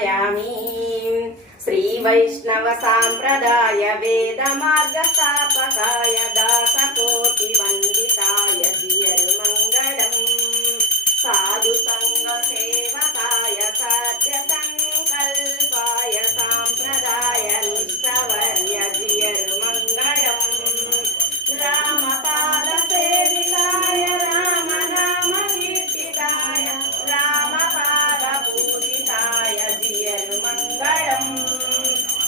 समर्पयामि। श्री वैष्णव सांप्रदाय वेद मार्ग स्थापकाय दासकोटि वंदिताय जियरु मंगलम्। साधु संग सेवकाय सत्य संकल्पाय सांप्रदाय निष्ठवर्य जियरु मंगलम्। रामपाद सेविताय राम नाम कीर्तिताय रामपाद पूजिताय जियरु मंगलम्।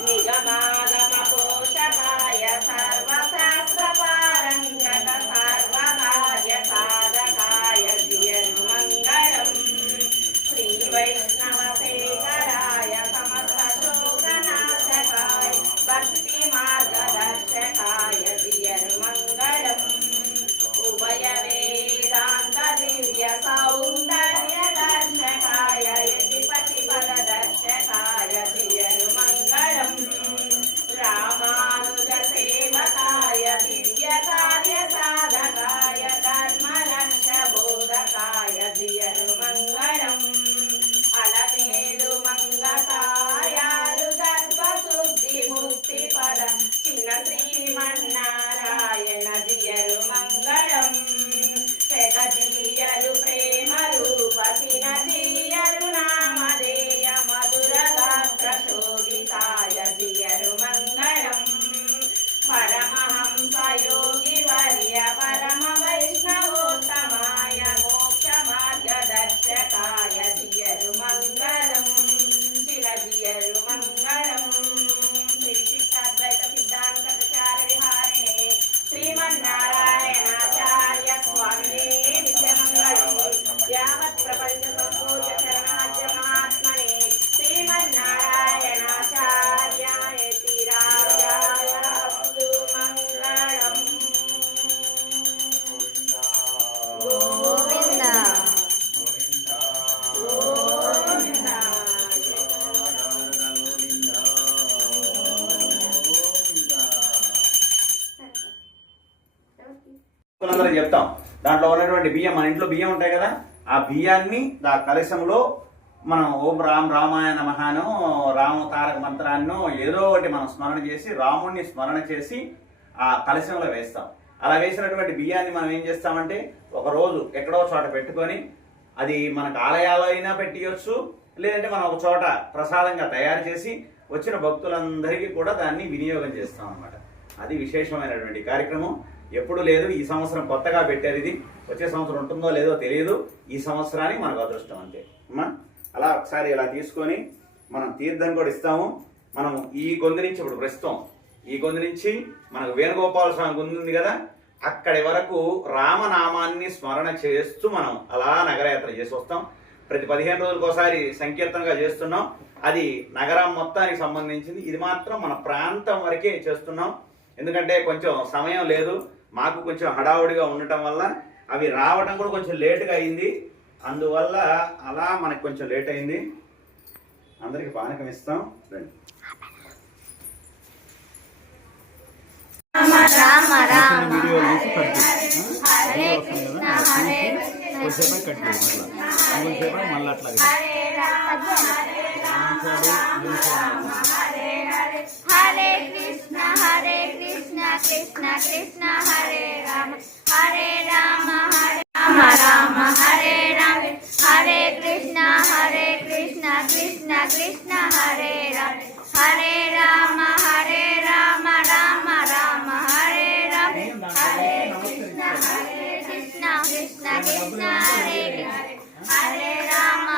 निगमागम पोषकाय सर्वशास्त्र पारंगत सर्वकार्य साधकाय जियरु मंगलम्। श्री वैष्णव शेखराय समस्त शोकनाशकाय भक्ति मार्गदर्शकाय जियरु मंगलम्। उभय वेदांत दिव्य सौंदर्य दर्शकाय यतिपति पद दर्शकाय जियरु मंगलम्। रामानुज सेवकाय दिव्य कार्य साधकाय धर्म रक्ष बोधकाय जियरु मंगलम्। अलमेलु मंगतायालु गर्भ शुद्धि मुक्ति पद चिन्न श्रीमन्नारायण जियरु मंगलम्। पेद जियरु प्रेम रूप चिन्न जियरु नामधेय मधुर गात्र शोभिताय जियरु मंगलम्। परमहंस योगी वर्य परम वैष्णवोत्तमाय मोक्ष मार्गदर्शकाय जियरु मंगलम्। शिव जियरु मंगलम्। श्री शिष्टाद्वैत सिद्धांत प्रचार विहारिणे श्रीमन्नारायणाचार्य स्वामिने नित्यमंगलम्। यावत् प्रपंच संपूज्य शरणार्य महात्मने श्रीमन्नारायणाचार्याय राजाय अस्तु मंगलम्। गोविंद गोविंद అందరం చెప్తాం. దాంట్లో ఉన్నటువంటి బియ్యం, మన ఇంట్లో బియ్యం ఉంటాయి కదా, ఆ బియ్యాన్ని ఆ కలశంలో మనం ఓం రామ్ రామాయ నమఃనో రామ తారక మంత్రాన్నో ఏదో ఒకటి మనం స్మరణ చేసి రాముణ్ణి స్మరణ చేసి ఆ కలశంలో వేస్తాం. అలా వేసినటువంటి బియ్యాన్ని మనం ఏం చేస్తామంటే ఒక రోజు ఎక్కడో చోట పెట్టుకొని, అది మనకు ఆలయాల్లో అయినా పెట్టియొచ్చు, లేదంటే మనం ఒక చోట ప్రసాదంగా తయారు చేసి వచ్చిన భక్తులందరికీ కూడా దాన్ని వినియోగం చేస్తాం అన్నమాట. అది విశేషమైనటువంటి కార్యక్రమం. ఎప్పుడు లేదు, ఈ సంవత్సరం కొత్తగా పెట్టారు. ఇది వచ్చే సంవత్సరం ఉంటుందో లేదో తెలియదు. ఈ సంవత్సరానికి మనకు అదృష్టం అంతే అమ్మా. అలా ఒకసారి ఇలా తీసుకొని మనం తీర్థం కూడా ఇస్తాము. మనం ఈ గొంతు నుంచి ఇప్పుడు ప్రస్తుతం ఈ గొంతు నుంచి మనకు వేణుగోపాల స్వామి గొంతు ఉంది కదా, అక్కడి వరకు రామనామాన్ని స్మరణ చేస్తూ మనం అలా నగరయాత్ర చేసి వస్తాం. ప్రతి 15 రోజులకు ఒకసారి సంకీర్తనగా చేస్తున్నాం. అది నగరం మొత్తానికి సంబంధించింది. ఇది మాత్రం మన ప్రాంతం వరకే చేస్తున్నాం. ఎందుకంటే కొంచెం సమయం లేదు, మాకు కొంచెం హడావుడిగా ఉండటం వల్ల అవి రావడం కూడా కొంచెం లేటుగా అయింది. అందువల్ల అలా మనకు కొంచెం లేట్ అయింది. అందరికి పానకం ఇస్తాం. రండి. వీడియో తీసి కట్ మళ్ళీ అట్లా Hare Krishna Krishna Krishna Hare Rama Hare Rama Rama Hare Rama Hare Krishna Krishna Krishna Hare Rama Hare Rama Rama Rama Hare Rama Hare Krishna Krishna Krishna Hare Hare Rama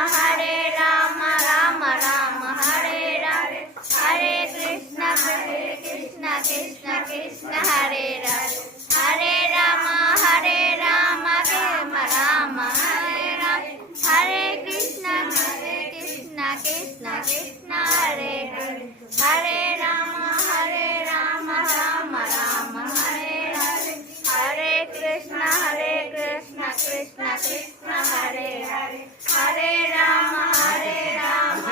Rama Rama Hare Rama Hare Krishna Krishna Krishna Hare Rama Hare Rama Rama Rama Hare Rama Hare Krishna Krishna Krishna Hare Hare Rama Rama Rama Hare Hare Hare Krishna Krishna Krishna Hare Hare Hare Rama Rama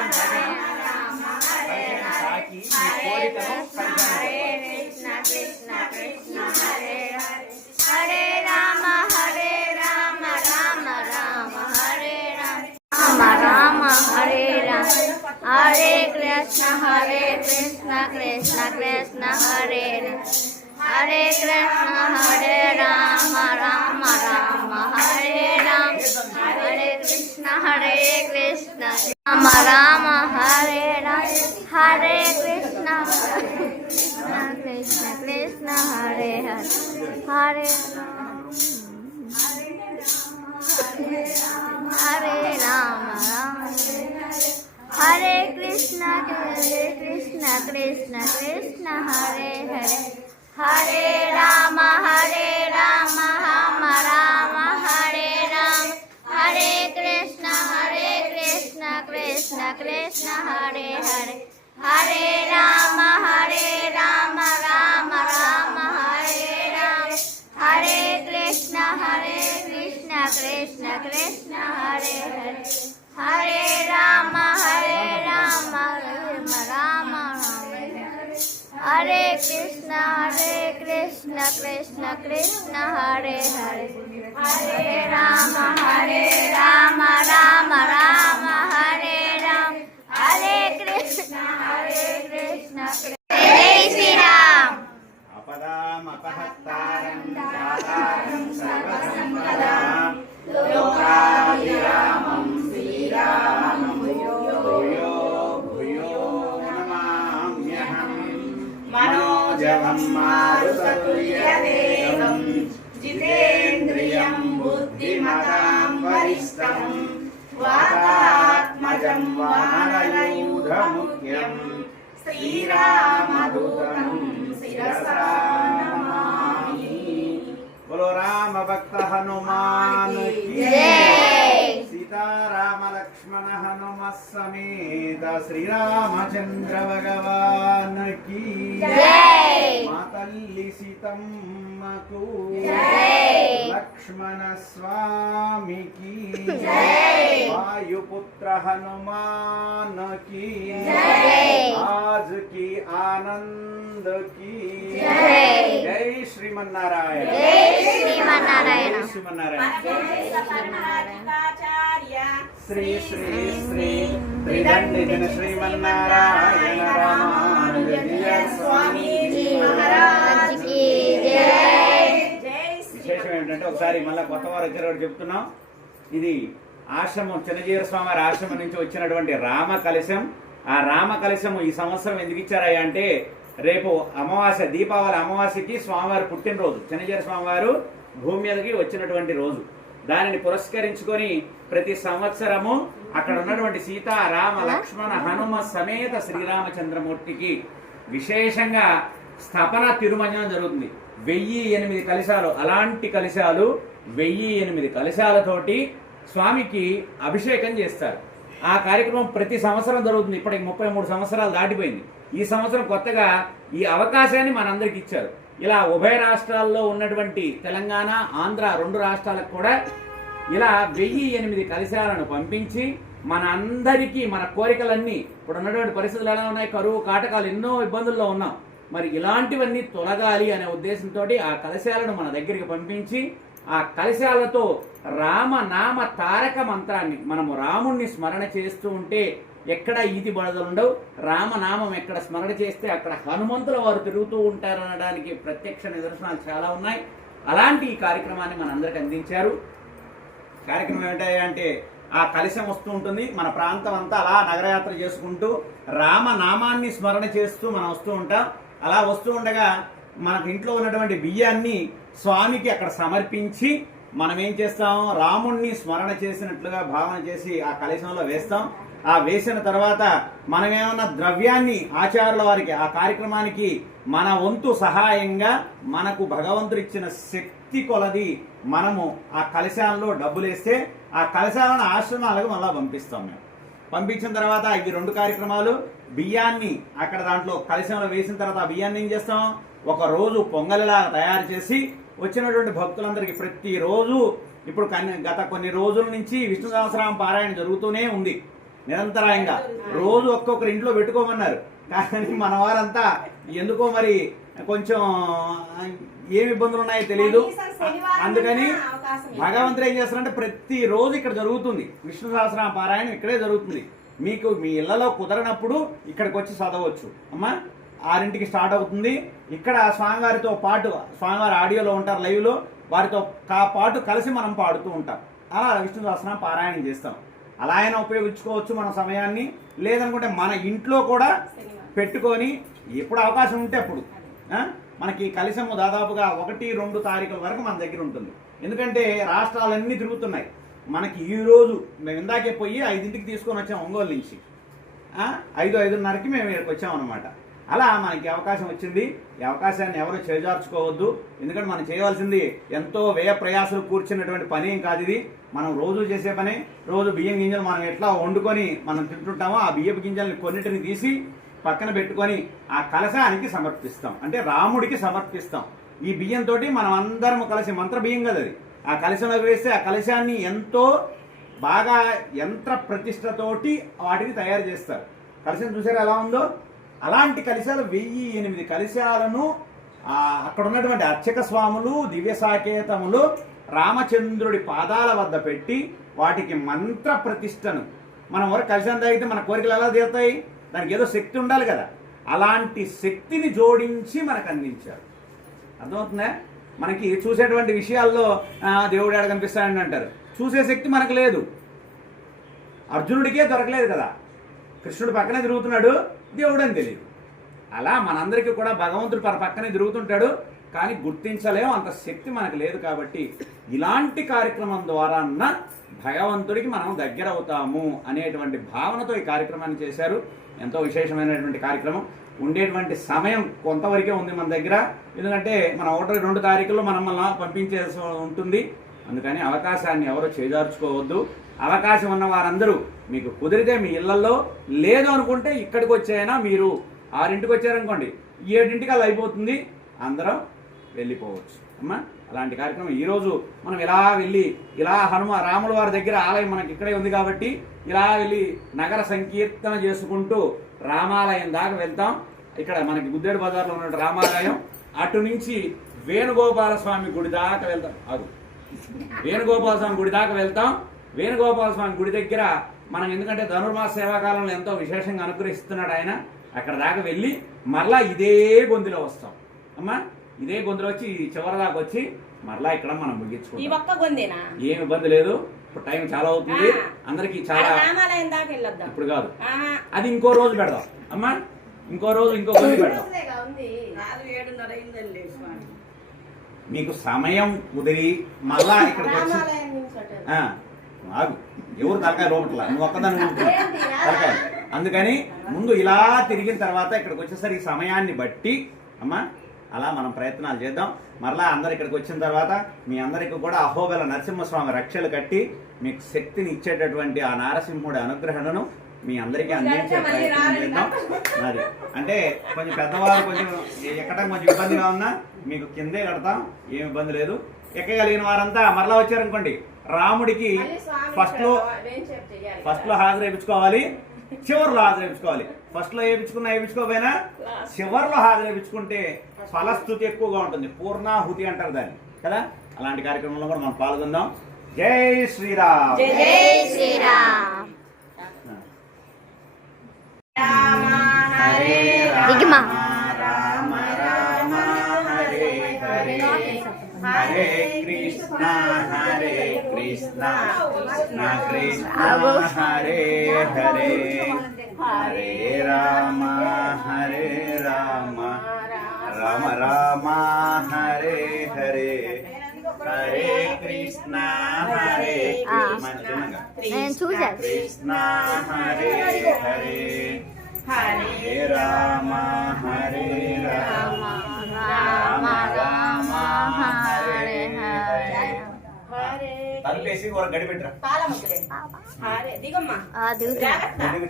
Rama Hare Hare Hare Krishna Krishna Krishna Hare Hare Hare Rama Rama Rama Hare Rama Rama Hare Rama Hare Krishna Krishna Krishna Hare Rama Hare Krishna Hare Rama Rama Rama Hare Rama Hare Krishna Rama Rama Hare Rama Hare Krishna Krishna Krishna Hare Hare Hare Hare Rama Rama Hare Krishna Krishna Krishna Hare Hare Hare Rama Rama Rama Hare Rama Hare Krishna Krishna Krishna Hare Hare Hare Rama Rama Rama Hare Rama Hare Krishna Krishna Krishna Hare Hare Hare Rama Rama Rama Hare Krishna Krishna Krishna Hare Hare Hare Rama Rama Rama Hare Rama Hare Krishna Jai Shri Ram. अपदाम अपहत्तारं दातारं सर्वसंपदां लोकाभिरामं श्रीरामं भूयो भूयो नमाम्यहम् मनोजवं मारुततुल्यवेगं जितेन्द्रियं बुद्धिमतां वरिष्ठं वातात्मजं वानरयूथमुख्यं श्रीरामदूतं शिरसा नमामि। बोलो राम भक्त हनुमान की जय। सीताराम लक्ष्मण हनुमत समेत श्री रामचंद्र भगवान की जय। मातल्ली सीतम्मकु जय। लक्ष्मण स्वामी की जय। वायुपुत्र हनुमान की जय। आज की आनंद की जय। जय श्रीमन्नारायण जय श्रीमन्नारायण। जय श्रीमन्नारायण श्री श्री श्री श्री त्रिदंडी जन श्रीमन्नारायण रामानुजय स्वामी महाराज की जय। విశేషం ఏంటంటే ఒకసారి మళ్ళీ కొత్త వారు వచ్చారు చెప్తున్నాం. ఇది ఆశ్రమం చిన్నజీర స్వామి వారి ఆశ్రమం నుంచి వచ్చినటువంటి రామ కలశం. ఆ రామ కలశం ఈ సంవత్సరం ఎందుకు ఇచ్చారయ్యా అంటే రేపు అమావాస్య దీపావళి అమావాస్యకి స్వామివారి పుట్టినరోజు. చిన్నజీర స్వామివారు భూమి మీదకి వచ్చినటువంటి రోజు. దానిని పురస్కరించుకొని ప్రతి సంవత్సరము అక్కడ ఉన్నటువంటి సీతా రామ లక్ష్మణ హనుమ సమేత శ్రీరామచంద్రమూర్తికి విశేషంగా స్థాపన తిరుమంజనం జరుగుతుంది. 1008 కలశాలు, అలాంటి కలశాలు 1008 కలశాలతోటి స్వామికి అభిషేకం చేస్తారు. ఆ కార్యక్రమం ప్రతి సంవత్సరం జరుగుతుంది. ఇప్పటికి 33 సంవత్సరాలు దాటిపోయింది. ఈ సంవత్సరం కొత్తగా ఈ అవకాశాన్ని మనందరికి ఇచ్చారు. ఇలా ఉభయ రాష్ట్రాల్లో ఉన్నటువంటి తెలంగాణ ఆంధ్ర 2 రాష్ట్రాలకు కూడా ఇలా 1008 కలశాలను పంపించి మన అందరికీ మన కోరికలన్నీ, ఇప్పుడు ఉన్నటువంటి పరిస్థితులు ఎలా ఉన్నాయి, కరువు కాటకాలు, ఎన్నో ఇబ్బందుల్లో ఉన్నాం. మరి ఇలాంటివన్నీ తొలగాలి అనే ఉద్దేశంతో ఆ కలశాలను మన దగ్గరికి పంపించి ఆ కలశాలతో రామనామ తారక మంత్రాన్ని మనము రాముణ్ణి స్మరణ చేస్తూ ఉంటే ఎక్కడ ఈతి బడదలుండవు. రామనామం ఎక్కడ స్మరణ చేస్తే అక్కడ హనుమంతుల వారు తిరుగుతూ ఉంటారనడానికి ప్రత్యక్ష నిదర్శనాలు చాలా ఉన్నాయి. అలాంటి ఈ కార్యక్రమాన్ని మనందరికి అందించారు. కార్యక్రమం ఏంటంటే ఆ కలశం వస్తూ ఉంటుంది. మన ప్రాంతం అంతా అలా నగరయాత్ర చేసుకుంటూ రామనామాన్ని స్మరణ చేస్తూ మనం వస్తూ ఉంటాం. అలా వస్తూ ఉండగా మనకు ఇంట్లో ఉన్నటువంటి బియ్యాన్ని స్వామికి అక్కడ సమర్పించి మనం ఏం చేస్తాం, రాముణ్ణి స్మరణ చేసినట్లుగా భావన చేసి ఆ కలశంలో వేస్తాం. ఆ వేసిన తర్వాత మనమేమన్నా ద్రవ్యాన్ని ఆచార్యుల వారికి ఆ కార్యక్రమానికి మన వంతు సహాయంగా మనకు భగవంతుడు ఇచ్చిన శక్తి కొలది మనము ఆ కలశాలలో డబ్బులు వేస్తే ఆ కలశాలను ఆశ్రమాలకు మళ్ళా పంపిస్తాం. మేము పంపించిన తర్వాత ఈ 2 కార్యక్రమాలు, బియ్యాన్ని అక్కడ దాంట్లో కలశంలో వేసిన తర్వాత ఆ బియ్యాన్ని ఏం చేస్తాం, ఒక రోజు పొంగలిలా తయారు చేసి వచ్చినటువంటి భక్తులందరికీ ప్రతిరోజు ఇప్పుడు గత కొన్ని రోజుల నుంచి విష్ణు సహస్రనామ పారాయణ జరుగుతూనే ఉంది నిరంతరాయంగా. రోజు ఒక్కొక్కరి ఇంట్లో పెట్టుకోమన్నారు. కానీ మన వారంతా ఎందుకో మరి కొంచెం ఏమి ఇబ్బందులు ఉన్నాయో తెలియదు. అందుకని భగవంతుడు ఏం చేస్తారంటే ప్రతి రోజు ఇక్కడ జరుగుతుంది విష్ణు సహస్రనామ పారాయణం, ఇక్కడే జరుగుతుంది. మీకు మీ ఇళ్లలో కుదరనప్పుడు ఇక్కడికి వచ్చి చదవచ్చు అమ్మా. 6ంటికి స్టార్ట్ అవుతుంది. ఇక్కడ స్వామివారితో పాటు స్వామివారి ఆడియోలో ఉంటారు లైవ్లో, వారితో పాటు కలిసి మనం పాడుతూ ఉంటాం. అలా విష్ణు సహస్రనామం పారాయణం చేస్తాం. అలా అయినా ఉపయోగించుకోవచ్చు మన సమయాన్ని. లేదనుకుంటే మన ఇంట్లో కూడా పెట్టుకొని ఎప్పుడు అవకాశం ఉంటే అప్పుడు మనకి కలశము దాదాపుగా 1-2 తారీఖుల వరకు మన దగ్గర ఉంటుంది. ఎందుకంటే రాష్ట్రాలన్నీ తిరుగుతున్నాయి. మనకి ఈరోజు మేము ఇందాకే పోయి 5ంటికి తీసుకొని వచ్చాం ఒంగోలు నుంచి. 5-5:30కి మేము ఇక్కడికి వచ్చామన్నమాట. అలా మనకి అవకాశం వచ్చింది. ఈ అవకాశాన్ని ఎవరు చేజార్చుకోవద్దు. ఎందుకంటే మనం చేయవలసింది ఎంతో వ్యయ ప్రయాసాలు కూర్చున్నటువంటి పని ఏం కాదు ఇది. మనం రోజు చేసే పని. రోజు బియ్యం గింజలు మనం ఎట్లా వండుకొని మనం తింటుంటామో ఆ బియ్యపు గింజల్ని కొన్నిటిని తీసి పక్కన పెట్టుకొని ఆ కలశానికి సమర్పిస్తాం. అంటే రాముడికి సమర్పిస్తాం. ఈ బియ్యంతో మనం అందరం కలిసి మంత్ర బియ్యం కదా అది. ఆ కలశంలో వేస్తే ఆ కలశాన్ని ఎంతో బాగా యంత్ర ప్రతిష్టతోటి వాటిని తయారు చేస్తారు. కలశం చూసారా ఎలా ఉందో? అలాంటి కలశాలు 1008 కలశాలను అక్కడ ఉన్నటువంటి అర్చక స్వాములు దివ్య సాకేతములు రామచంద్రుడి పాదాల వద్ద పెట్టి వాటికి మంత్ర ప్రతిష్టను మనం వరకు కలశం తాగితే మన కోరికలు ఎలా తీరుతాయి? దానికి ఏదో శక్తి ఉండాలి కదా. అలాంటి శక్తిని జోడించి మనకు అందించారు. అర్థమవుతుందా? మనకి చూసేటువంటి విషయాల్లో దేవుడు ఏడ కనిపిస్తాడని అంటారు. చూసే శక్తి మనకు లేదు. అర్జునుడికే దొరకలేదు కదా. కృష్ణుడు పక్కనే తిరుగుతున్నాడు, దేవుడు అని తెలియదు. అలా మనందరికీ కూడా భగవంతుడు పక్కనే తిరుగుతుంటాడు, కానీ గుర్తించలేము. అంత శక్తి మనకు లేదు. కాబట్టి ఇలాంటి కార్యక్రమం ద్వారా భగవంతుడికి మనం దగ్గర అవుతాము అనేటువంటి భావనతో ఈ కార్యక్రమాన్ని చేశారు. ఎంతో విశేషమైనటువంటి కార్యక్రమం. ఉండేటువంటి సమయం కొంతవరకే ఉంది మన దగ్గర. ఎందుకంటే మన 1-2 తారీఖుల్లో మనం పంపించేసి ఉంటుంది. అందుకని అవకాశాన్ని ఎవరు చేజార్చుకోవద్దు. అవకాశం ఉన్న వారందరూ మీకు కుదిరితే మీ ఇళ్లలో, లేదు అనుకుంటే ఇక్కడికి వచ్చైనా మీరు 6ంటికి వచ్చారనుకోండి 7ంటికి అలా అయిపోతుంది, అందరం వెళ్ళిపోవచ్చు అమ్మా. అలాంటి కార్యక్రమం ఈరోజు మనం ఇలా వెళ్ళి ఇలా రాముల వారి దగ్గర ఆలయం మనకి ఇక్కడే ఉంది కాబట్టి ఇలా వెళ్ళి నగర సంకీర్తన చేసుకుంటూ రామాలయం దాకా వెళ్తాం. ఇక్కడ మనకి గుద్దేడు బజార్లో ఉన్న రామాలయం, అటు నుంచి వేణుగోపాల స్వామి గుడి దాకా వెళ్తాం. వేణుగోపాల స్వామి గుడి దాకా వెళ్తాం. వేణుగోపాల స్వామి గుడి దగ్గర మనం ఎందుకంటే ధనుర్మాస సేవాకాలంలో ఎంతో విశేషంగా అనుగ్రహిస్తున్నాడు ఆయన. అక్కడ దాకా వెళ్ళి మరలా ఇదే గొంతులో వస్తాం అమ్మా. ఇదే గొంతులో వచ్చి చివరి దాకా వచ్చి మరలా ఇక్కడ మనం ముగించుకుంటాం. ఏం ఇబ్బంది లేదు. ఇప్పుడు టైం చాలా అవుతుంది. అందరికి చాలా ఇప్పుడు కాదు, అది ఇంకో రోజు పెడదాం అమ్మా. ఇంకో రోజు ఇంకో గొంతు పెడదాం. మీకు సమయం కుదిరి మళ్ళా ఇక్కడికి వచ్చి ఎవరు తలకాయ లోపట్ల నువ్వు ఒక్కదాన్ని తలకాయ. అందుకని ముందు ఇలా తిరిగిన తర్వాత ఇక్కడికి వచ్చేసరికి సమయాన్ని బట్టి అమ్మా అలా మనం ప్రయత్నాలు చేద్దాం. మరలా అందరు ఇక్కడికి వచ్చిన తర్వాత మీ అందరికీ కూడా అహోబెల నరసింహస్వామి రక్షలు కట్టి మీకు శక్తిని ఇచ్చేటటువంటి ఆ నారసింహుడి అనుగ్రహణను మీ అందరికీ అందించే ప్రయత్నం చేద్దాం. మరి అంటే కొంచెం పెద్దవాళ్ళు కొంచెం ఎక్కడం కొంచెం ఇబ్బందిగా ఉన్నా మీకు కిందే కడతాం, ఏం ఇబ్బంది లేదు. ఎక్కగలిగిన వారంతా మరలా వచ్చారనుకోండి, రాముడికి ఫస్ట్ లో హాజరు వేయించుకోవాలి, చివరిలో హాజరు వేయించుకోవాలి. ఫస్ట్ లో వేయించుకోకపోయినా చివరిలో హాజరు వేయించుకుంటే ఫలస్థుతి ఎక్కువగా ఉంటుంది. పూర్ణాహుతి అంటారు దాన్ని కదా. అలాంటి కార్యక్రమంలో కూడా మనం పాల్గొందాం. జై శ్రీరామ్. జై శ్రీరామ్. హరే దిగిమా. రామ రామ హరే హరే హరే కృష్ణ హరే కృష్ణ కృష్ణ కృష్ణ హరే హరే హరే రామ హరే రామ రామ రామ హరే హరే హరే కృష్ణ హరే కృష్ణ కృష్ణ హరే హరే హరే రామ హరే రామ రామ రామ హరే హరే. తలుపేసి ఒక గడి పెట్టరా.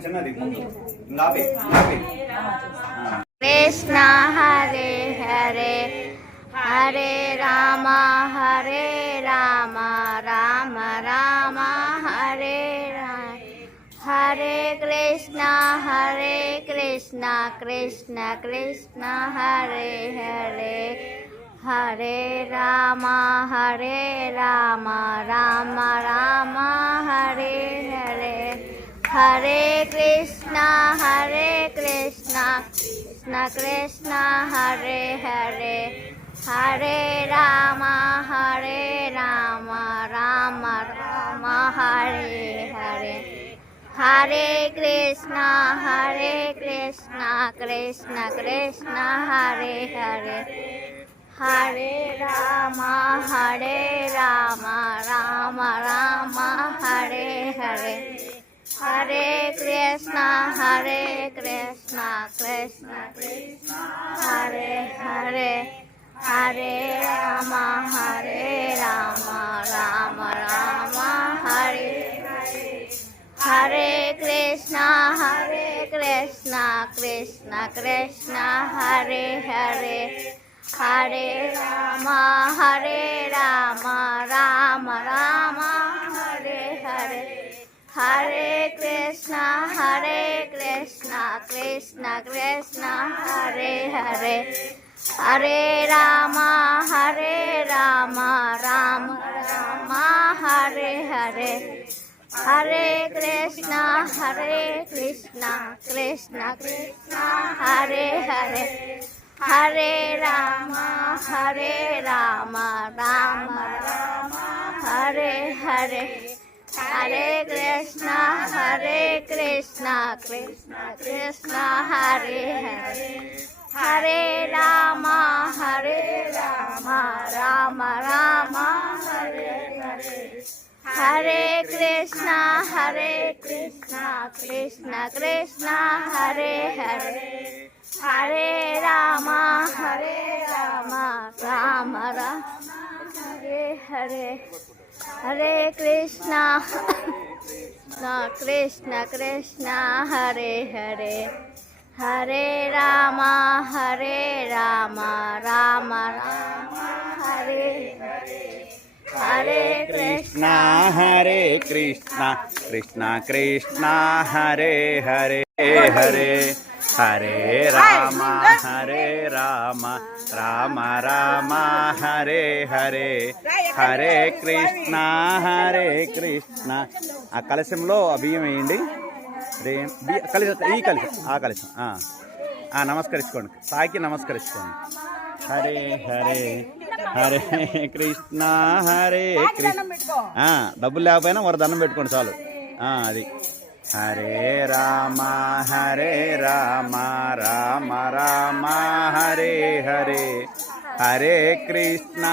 చిన్నది Krishna Hare Hare Hare Rama Hare Rama Rama Rama Hare Hare Krishna Krishna Krishna Krishna Hare Hare Hare Rama Rama Rama Hare Hare Hare Krishna, Krishna Krishna, Hare Hare, Hare Rama, Rama Rama, Hare Hare. Hare Krishna, Krishna Krishna, Hare Hare, Hare Rama, Rama Rama, Hare Hare. Hare Krishna, Krishna Krishna, Hare Hare, Hare Rama, Rama Rama, Hare Hare. Hare Krishna, Krishna Krishna, Hare Hare, Hare Rama, Rama Rama, Hare Hare. Hare Krishna, Krishna Krishna, Hare Hare, Hare Rama, Rama Rama, Hare Hare. Hare Krishna, Krishna Krishna, Hare Hare, Hare Rama, Rama Rama, Hare Hare. Hare Krishna, Krishna Krishna, Hare Hare, Hare Rama, Rama Rama, Hare Hare. Hare Krishna, Krishna Krishna, Hare Hare, Hare Rama, Rama Rama, Hare Hare. Hare Krishna, Krishna Krishna, Hare Hare, Hare Rama, Rama Rama, Hare Hare. Hare Krishna, Krishna Krishna, Hare Hare, Hare Hare Rama, Rama Rama, Hare Hare. Hare Krishna, Krishna. ఆ కలశంలో ఆ బియ్యం వేయండి. ఈ కలశం, ఆ కలశం నమస్కరించుకోండి, సాకి నమస్కరించుకోండి. హరే హరే, హరే కృష్ణ, హరే కృష్ణ. డబ్బులు లేకపోయినా వారు దండం పెట్టుకోండి చాలు. అది హరే రామ, రామ రామ, హరే హరే. హరే కృష్ణ,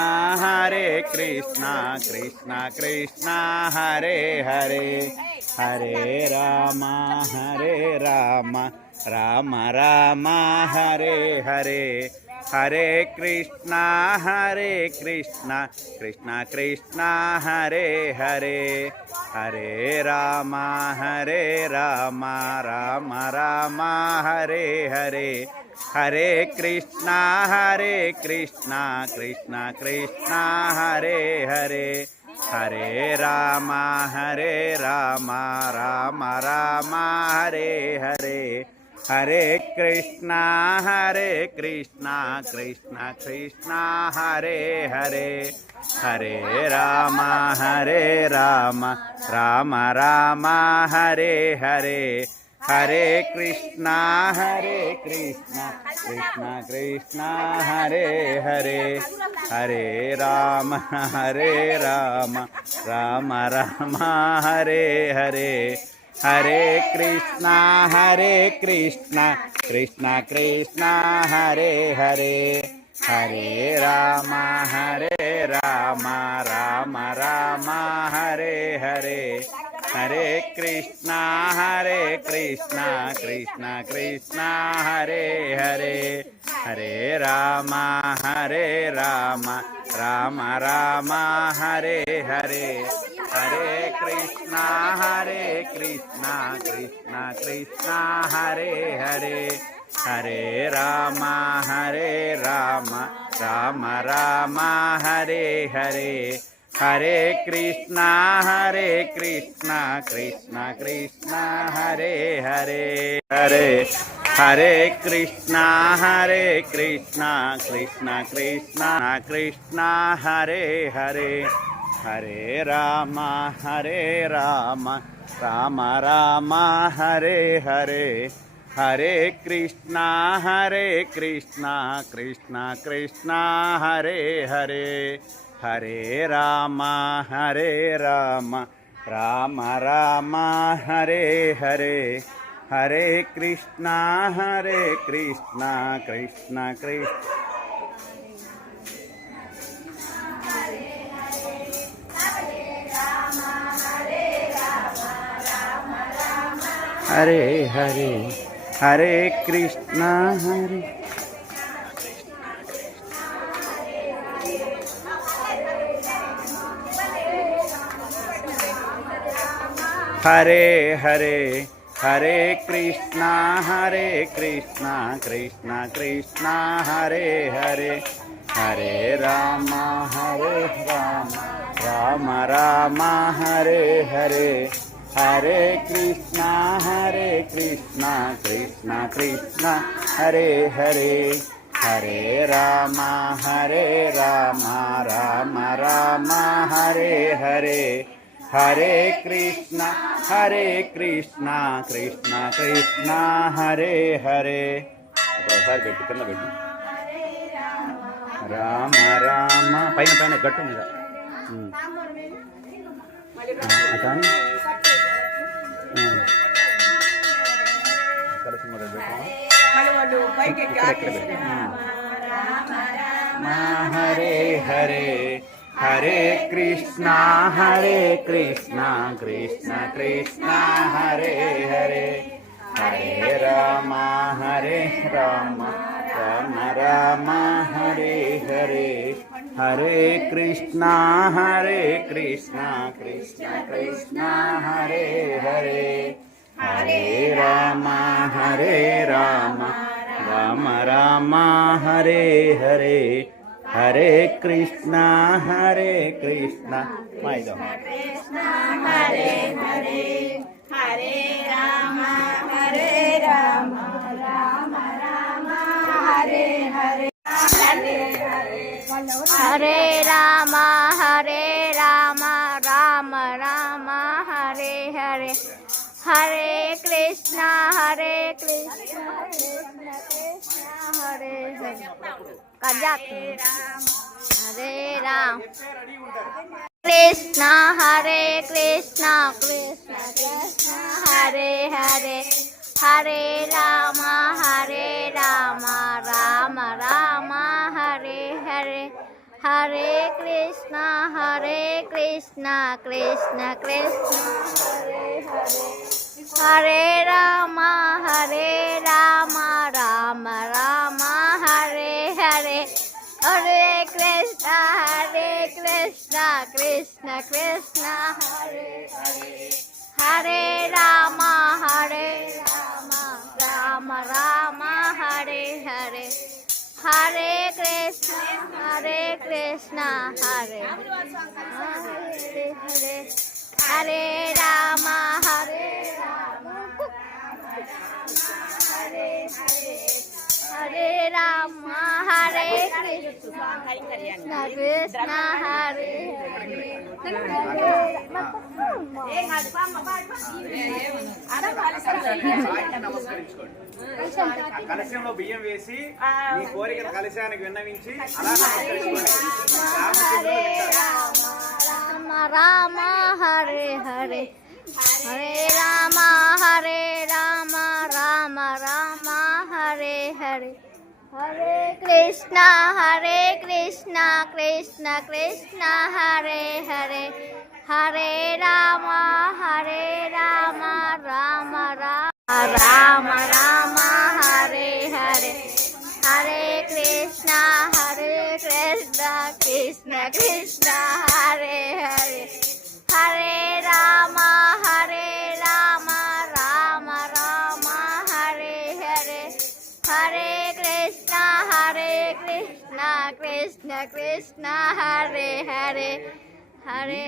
కృష్ణ కృష్ణ, హరే హరే. హరే రామ, రామ రామ, హరే హరే. హరే కృష్ణ, కృష్ణ కృష్ణ, హరే హరే. హరే రామ, రామ రామ, హరే హరే. హరే కృష్ణ, కృష్ణ కృష్ణ, హరే హరే. హరే రామ, రామ రామ, హరే హరే. హరే కృష్ణ, కృష్ణ కృష్ణ, హరే హరే. హరే రామ, రామ రామ, హరే హరే. హరే కృష్ణ, కృష్ణ కృష్ణ, హరే హరే. హరే రామ, రామ రామ, హరే హరే. హరే కృష్ణ, కృష్ణ కృష్ణ, హరే హరే. హరే రామ, రామ రామ, హరే హరే. హరే కృష్ణ, కృష్ణ కృష్ణ, హరే హరే. హరే రామ, రామ రామ, హరే హరే. హరే కృష్ణ, కృష్ణ కృష్ణ, హరే హరే. హరే రామ, రామ రామ, హరే హరే. హరే కృష్ణ, కృష్ణ కృష్ణ, హరే హరే. హరే హరే కృష్ణ, కృష్ణ కృష్ణ, కృష్ణ హరే హరే. హరే రామ, రామ రామ రామ హరే హరే హరే కృష్ణ కృష్ణ కృష్ణ హరే హరే హరే రామ రామ రామ హరే హరే హరే కృష్ణ కృష్ణ కృష్ణ కృష్ణ హరే హరే హరే కృష్ణ హరే హరే హరే కృష్ణ కృష్ణ కృష్ణ హరే హరే హరే రామ రామ రామ హరే హరే హరే కృష్ణ కృష్ణ కృష్ణ హరే హరే హరే రామ రామ రామ హరే హరే హరే కృష్ణ కృష్ణ కృష్ణ హరే హరే. ఒకసారి పెట్టు, కింద పెట్టు. రామ రామ పైన పైన గట్టు మీద కానీ హరే హరే హరే కృష్ణ కృష్ణ కృష్ణ హరే హరే హరే రామ రామ రామ హరే హరే హరే కృష్ణ కృష్ణ కృష్ణ హరే హరే హరే రామ రామ రామ హరే హరే హరే కృష్ణ మైదో హరే హరే హరే రామ రామ రామ హరే హరే హరే రామ రామ రామ హరే హరే హరే కృష్ణ కృష్ణ హరే హరే హరే రామ కృష్ణ కృష్ణ కృష్ణ హరే హరే హరే రామ రామ రామ హరే హరే హరే కృష్ణ కృష్ణ కృష్ణ హరే హరే హరే రామ రామ రామ హరే హరే హరే కృష్ణ కృష్ణ కృష్ణ హరే హరే హరే రామ రామ రామ హరే హరే హరే కృష్ణ హరే హరే హరే రామ హరే హరే రామ హరే కృష్ణ కృష్ణ హరే కలశంలో బియ్యం వేసి మీ కోరికల కలశానికి విన్నవించి అలా Hare Rama Rama Hare Hare Hare Rama Rama Rama Hare Hare Hare Krishna Krishna Krishna Hare Hare Hare Rama Rama Rama Hare Hare Hare Krishna Krishna Krishna Hare Hare Hare Rama Rama Rama Hare Hare Hare Krishna Krishna Krishna Hare Hare Hare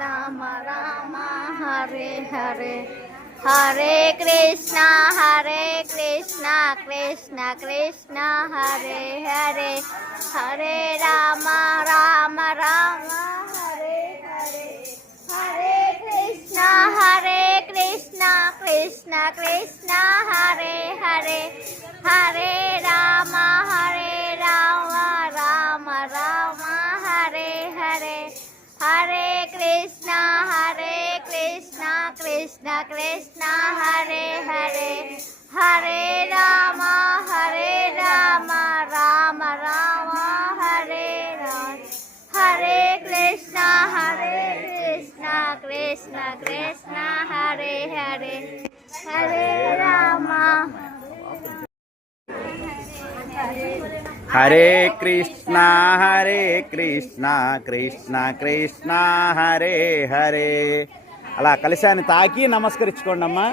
Rama Rama Hare Hare Hare Krishna, Krishna Krishna, Hare Hare, Hare Rama, Rama Rama, Hare Hare, Hare Krishna, Krishna Krishna, Hare Hare, Hare Rama, Rama Rama, Hare Hare, Hare Krishna, Krishna Krishna, Hare Hare, Hare Rama, Rama Rama, Hare Rama, Hare Krishna, Krishna Krishna, Hare Hare, Hare Rama. Hare Krishna Krishna Krishna Hare Hare. అలా కలశాన్ని తాకి నమస్కరించుకోండి అమ్మా.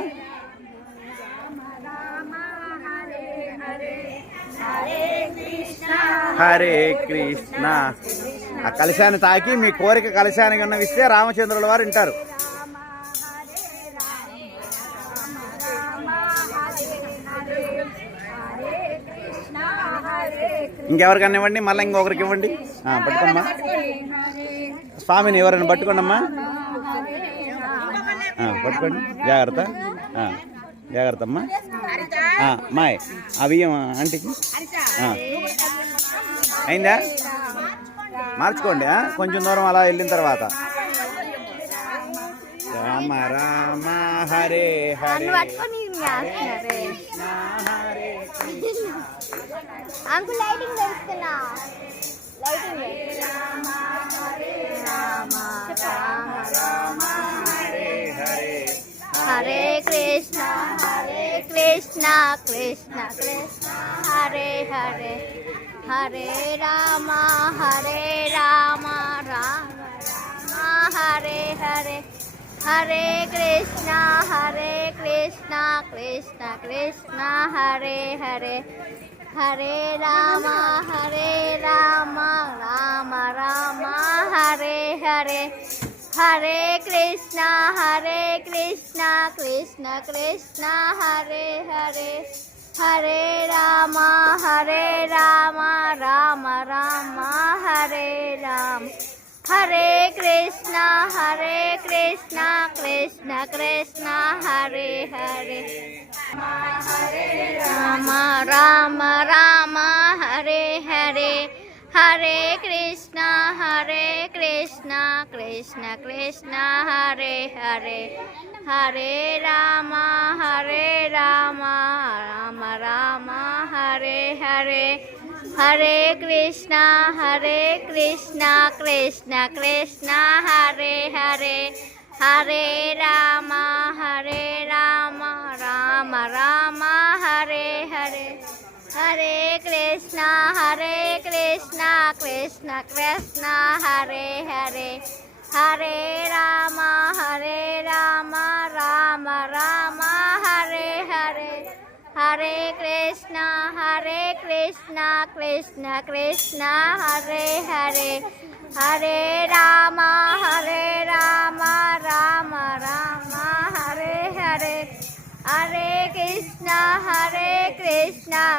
హరే కృష్ణ. ఆ కలశాన్ని తాకి మీ కోరిక కలశానికి ఉన్నవిస్తే రామచంద్రుల వారు వింటారు. ఇంకెవరికన్నా ఇవ్వండి, మళ్ళీ ఇంకొకరికి ఇవ్వండి. పట్టుకోమ్మా, స్వామిని ఎవరైనా పట్టుకోండమ్మా. పట్టుకోండి, జాగ్రత్త జాగ్రత్త అమ్మా. మాయ్ అవి ఆంటీకి అయిందా? మార్చుకోండి కొంచెం దూరం అలా వెళ్ళిన తర్వాత. రామ రామ హరే హరే కృష్ణ హరే కృష్ణ. అంకుల్ లైటింగ్ వేస్తున్నా, lighting. Rama Hare Rama, Rama Rama Hare Hare, Hare Krishna Krishna Krishna Hare Hare, Hare Rama Rama Rama Hare Hare, Hare Krishna Krishna Krishna Hare Hare, Hare Rama Rama Rama Hare Hare, Hare Krishna Krishna Krishna Hare Hare, Hare Rama Rama Rama Hare Rama, Hare Krishna Krishna Krishna Hare Hare, Rama Rama Rama Hare Hare, Hare Krishna Krishna Krishna Hare Hare, Hare Rama Rama Rama Hare Hare, Hare Krishna Krishna Krishna Hare Hare, Hare Rama Rama Rama Hare Hare, Hare Krishna Krishna Krishna Hare Hare, Hare Rama Rama Rama Hare Hare, Hare Krishna Krishna Krishna Hare Hare, Hare Rama Rama Rama Hare Hare, Hare Krishna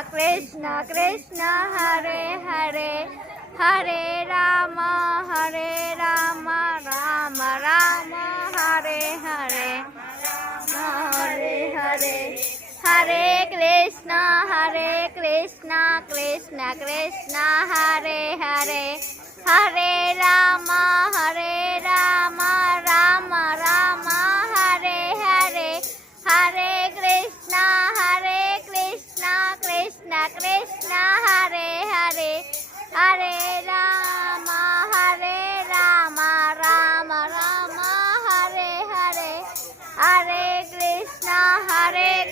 Krishna Krishna Hare Hare, Hare Rama Rama Rama Hare Hare, Hare Hare, Hare Krishna Krishna Krishna Hare Hare, Hare Rama Rama Rama Hare Hare, Hare Krishna Krishna Krishna Hare Hare, Hare Rama Rama Rama Hare Hare, Hare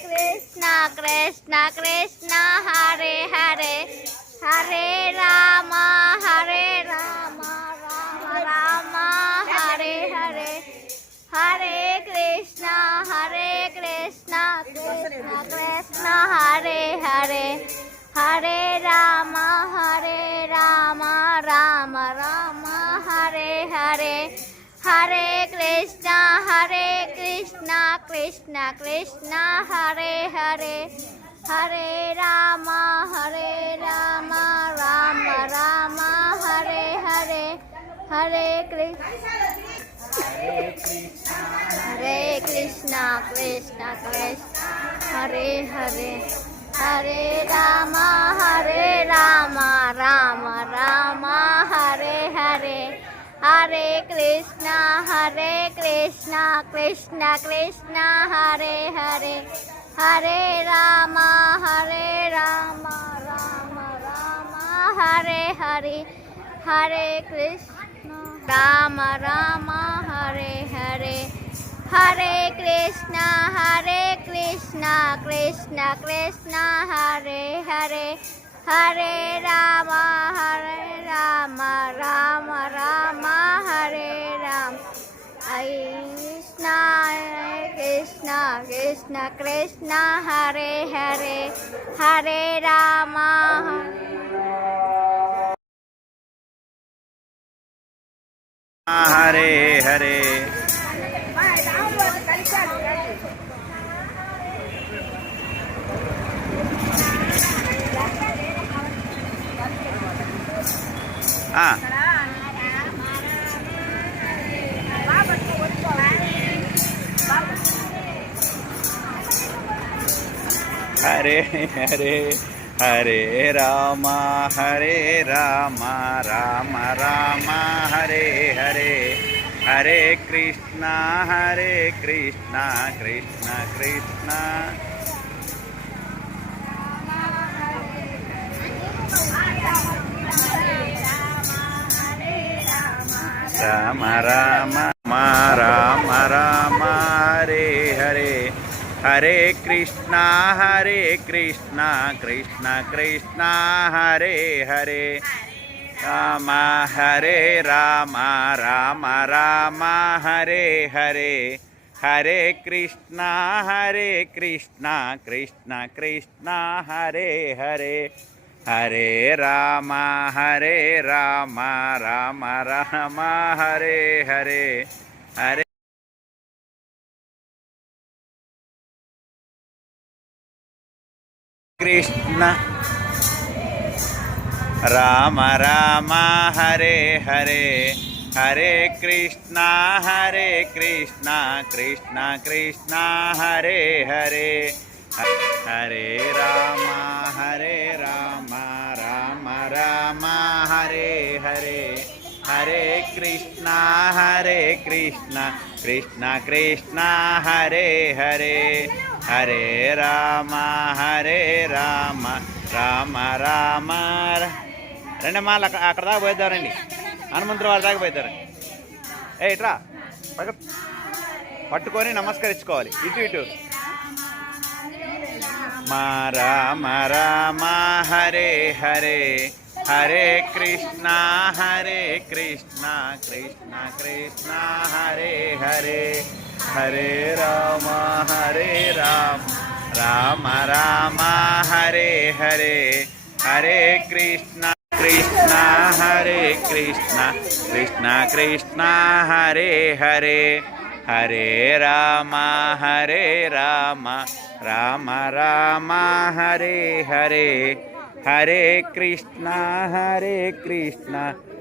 Krishna Krishna Krishna Hare Hare, Hare Rama Rama Rama Hare Hare, Hare Krishna Krishna Krishna Hare Hare, Hare Rama Rama Rama Hare Hare, Hare Krishna, Krishna Krishna, Hare Hare, Hare Rama, Rama Rama, Hare Hare, Hare Krishna, Krishna Krishna, Hare Hare, Hare Rama, Rama Rama, Hare Hare, Hare Krishna, Krishna Krishna, Hare Hare, Hare Rama, Rama Rama, Hare Hare, Hare Krishna, Rama, Hare Hare, Hare Krishna, Krishna Krishna, Hare Hare, Hare Rama, Rama Rama, Hare Ram, Krishna Krishna, Hare Hare, Hare Rama, Hare Hare. Hare Hare, Hare Rama, Rama Rama, Hare Hare, Hare Krishna, Krishna Krishna, Rama Rama Rama, Hare Hare, Hare Krishna, Krishna Krishna, Hare Hare, Rama Rama, Hare Hare, Hare Krishna, Krishna Krishna, Hare Hare, Hare Rama, Rama Rama, Hare Hare, Hare Krishna, Rama Rama, Hare Hare, Hare Krishna, Krishna Krishna, Hare Hare, Hare Rama, Rama Rama, Hare Hare, Hare Krishna, Krishna Krishna, Hare Hare, Hare Rama, Rama Rama. రండమ్మా అక్కడ దాకా పోయిద్దారండి, హనుమంతుడు వారి దాకా పోయిద్దారండి. ఇట్రా పట్టుకొని నమస్కరించుకోవాలి, ఇటు రామ రామ, హరే హరే, హరే కృష్ణ కృష్ణ కృష్ణ, హరే హరే, హరే రామ రామ రామ, హరే హరే, హరే కృష్ణ కృష్ణ కృష్ణ కృష్ణ, హరే హరే, హరే రామ రామ రామ, హరే హరే, హరే కృష్ణ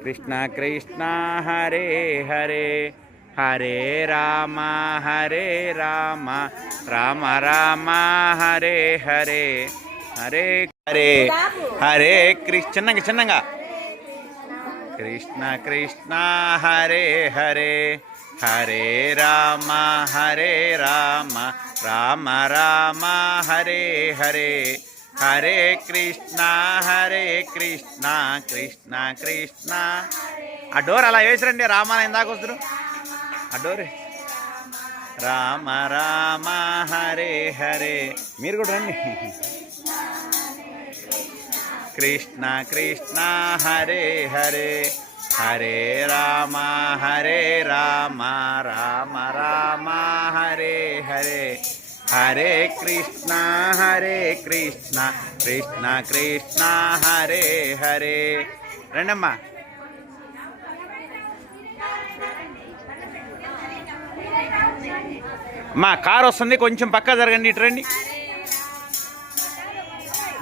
కృష్ణ కృష్ణ, హరే హరే, హరే రామ రామ రామ, హరే హరే, హరే హరే, హరే కృష్ణ చిన్నంగా, కృష్ణ కృష్ణ, హరే హరే, హరే రామ రామ రామ, హరే హరే, హరే కృష్ణ కృష్ణ కృష్ణ. ఆ డోర్ అలా వేసిరండి, రామాలయం దాకా వస్తారు. ఆ డోర్ రామ రామ, హరే హరే. మీరు కూడా రండి. కృష్ణ కృష్ణ, హరే హరే, హరే రామ రామ రామ, హరే హరే, హరే కృష్ణ కృష్ణ కృష్ణ, హరే హరే. రండమ్మా. మా కారు వస్తుంది, కొంచెం పక్క జరగండి, ఇటు రండి.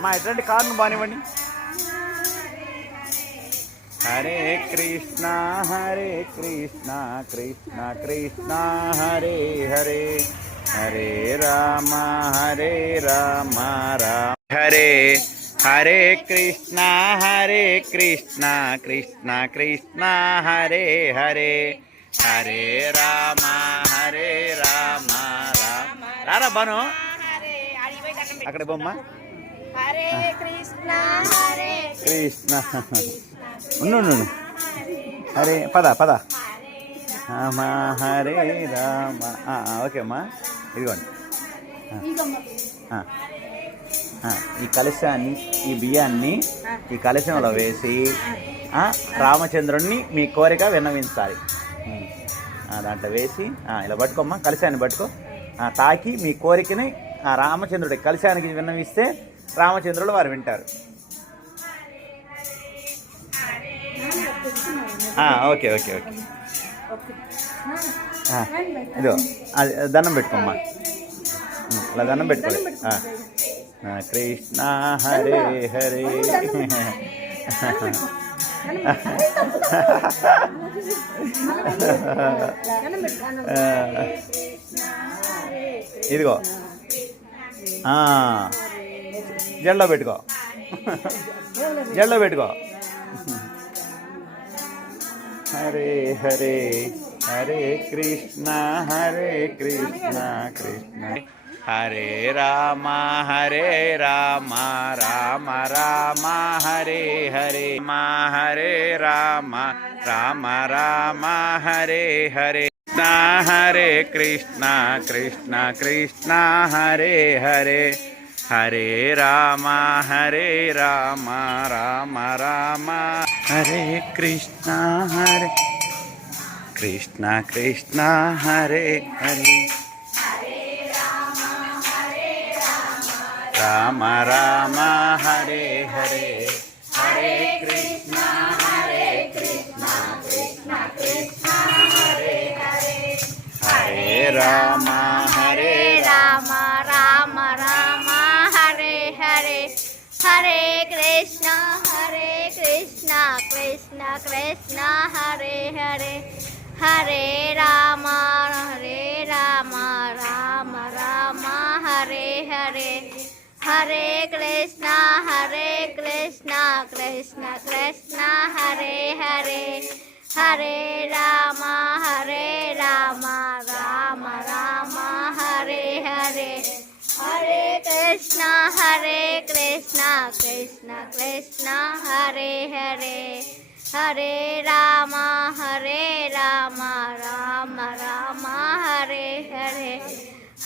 మా ఇటువంటి కారును బానివ్వండి. హరే కృష్ణ కృష్ణ కృష్ణ హరే హరే, హరే రామ రామ హరే హరే కృష్ణ కృష్ణ కృష్ణ హరే హరే, హరే రామ రామ రారా బాను అక్కడ బొమ్మ. హరే కృష్ణ కృష్ణ ఉండు హరే పద రామ హరే రామ. ఓకే అమ్మా, ఇదిగోండి. ఈ కలశాన్ని, ఈ బియ్యాన్ని ఈ కలశంలో వేసి రామచంద్రుణ్ణి మీ కోరిక విన్నవించాలి. దాంట్లో వేసి ఇలా పట్టుకోమ్మా, కలశాన్ని పట్టుకో. తాకి మీ కోరికని ఆ రామచంద్రుడి కలశానికి విన్నవిస్తే రామచంద్రుడు వారు వింటారు. ఓకే ఓకే ఓకే ఇదో అది దండం పెట్టుకోమ్మా, అలా దండం పెట్టుకోవాలి. కృష్ణ హరే హరే ఇదిగో జల్లో పెట్టుకో, జల్లో పెట్టుకో. హరే హరే హరే కృష్ణ కృష్ణ హరే రామ రామ రామ హరే హరే, హరే రామ రామ రామ హరే హరే, హరే కృష్ణ కృష్ణ హరే హరే, హరే రామ రామ రామ హరే కృష్ణ కృష్ణ హరే హరే, రామ రామ హరే హరే, హరే కృష్ణ కృష్ణ హరే హరే, హరే రామ రామ రామ హరే హరే, హరే కృష్ణ కృష్ణ కృష్ణ హరే హరే, హరే రామ రామ రామ హరే హరే, హరే కృష్ణ కృష్ణ కృష్ణ హరే హరే, హరే రామ రామ రామ హరే హరే, హరే కృష్ణ కృష్ణ కృష్ణ హరే హరే, హరే రామ రామ రామ హరే హరే,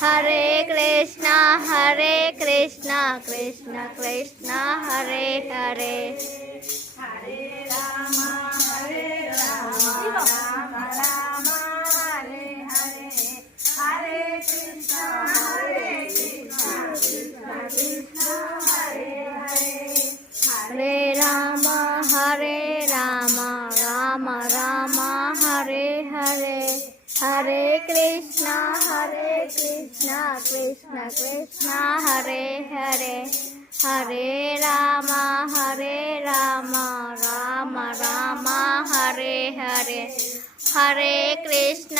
హరే కృష్ణ కృష్ణ కృష్ణ హరే హరే, హరే రామ రామ రామ హరే హరే, హరే కృష్ణ కృష్ణ హరే హరే, హరే రామ రామ రామ హరే హరే, హరే కృష్ణ కృష్ణ కృష్ణ హరే హరే, హరే రామ రామ రామ హరే హరే, హరే కృష్ణ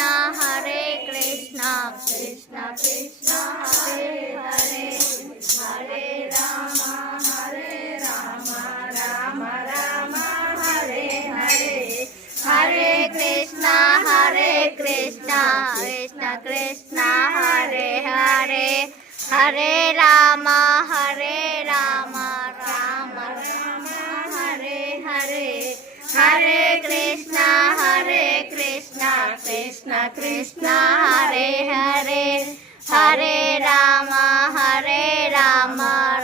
కృష్ణ కృష్ణ హరే హరే, హరే రామ రామ రామ హరే హరే, హరే కృష్ణ కృష్ణ కృష్ణ హరే హరే, హరే రామ రామ రామ హరే హరే, హరే కృష్ణ కృష్ణ కృష్ణ హరే హరే, హరే రామ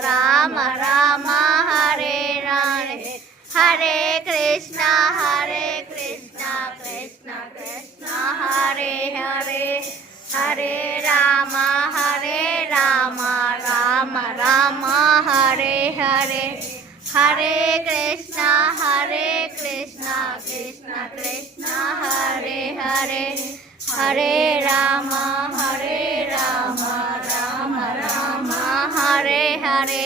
రామ రామ హరే హరే, హరే కృష్ణ కృష్ణ కృష్ణ హరే హరే, హరే రామ రామ రామ హరే హరే, హరే కృష్ణ కృష్ణ కృష్ణ హరే హరే, హరే రామ హరే రామ రామ రామ హరే హరే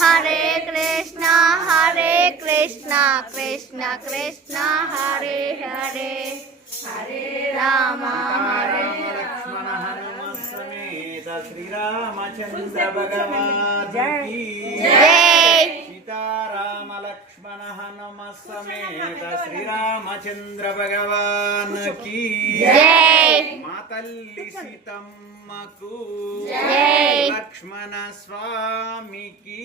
హరే కృష్ణ కృష్ణ కృష్ణ హరే హరే హరే రామ హరే లక్ష్మణ హనుమ సమేత శ్రీరామచంద్ర భగవాన్ కీ జై సీతారామ లక్ష్మణ హనుమ సమేత శ్రీరామచంద్ర భగవాన్ కీ జై మా తల్లి సీతమ్మకు జై లక్ష్మణ స్వామికి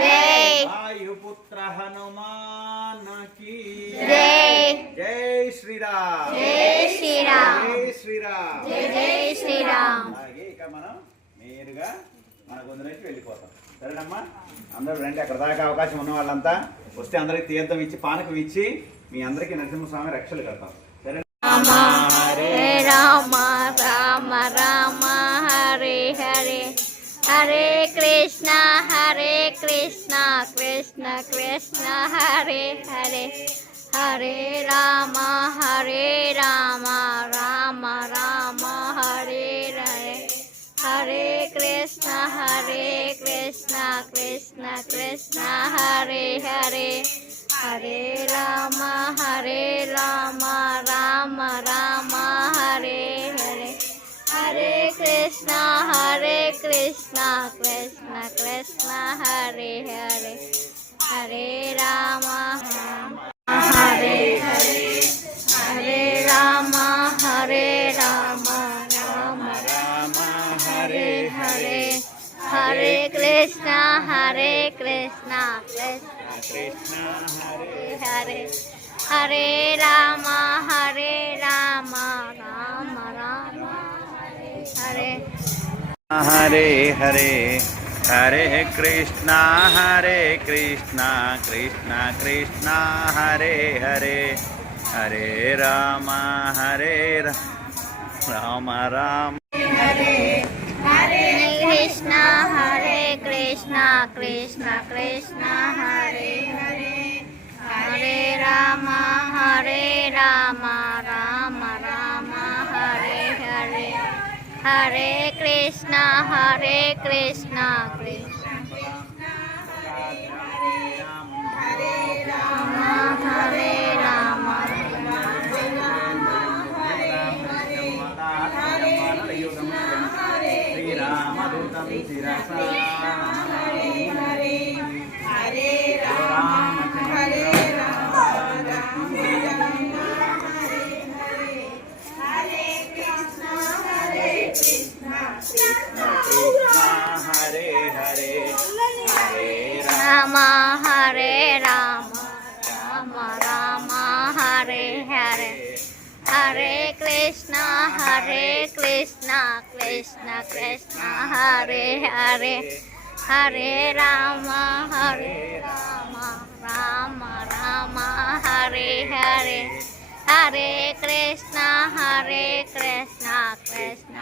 జై వాయుపుత్ర హనుమాన్ కి జై జై శ్రీరామ్ జై శ్రీరామ్ జై శ్రీరామ్ జై శ్రీరామ్. అలాగే ఇక మనం నేరుగా మన గొంతులోకి వెళ్ళిపోతాం. సరేనమ్మా, అందరూ రండి. అక్కడ దాకా అవకాశం ఉన్న వాళ్ళంతా వస్తే అందరికి తీర్థం ఇచ్చి పానకం ఇచ్చి మీ అందరికీ నరసింహస్వామి రక్షలు కడతాం. సరే హరే రామ రామ రామ హరే హరే హరే కృష్ణ కృష్ణ కృష్ణ హరే హరే హరే రామ రామ రామ హరే హరే హరే కృష్ణ కృష్ణ కృష్ణ హరే హరే హరే రామ రామ రామ హరే హరే హరే కృష్ణ కృష్ణ కృష్ణ హరే హరే హరే రామ హరే హరే హరే రామ రామ రామ హరే హరే హరే కృష్ణ కృష్ణ కృష్ణ హరే హరే హరే రామ రామ రామ హరే హరే హరే హరే కృష్ణ కృష్ణ కృష్ణ హరే హరే హరే రామ రామ రామ హరే కృష్ణ కృష్ణ కృష్ణ హరే హరే హరే రామ రామ రామ హరే హరే హరే కృష్ణ కృష్ణ హరే రామ శ్రీరామదూతం శిరసా హరే హరే హరే రామ హరే రామ రామ హరే హరే హరే కృష్ణ కృష్ణ కృష్ణ హరే హరే హరే రామ రామ రామ హరే హరే హరే కృష్ణ కృష్ణ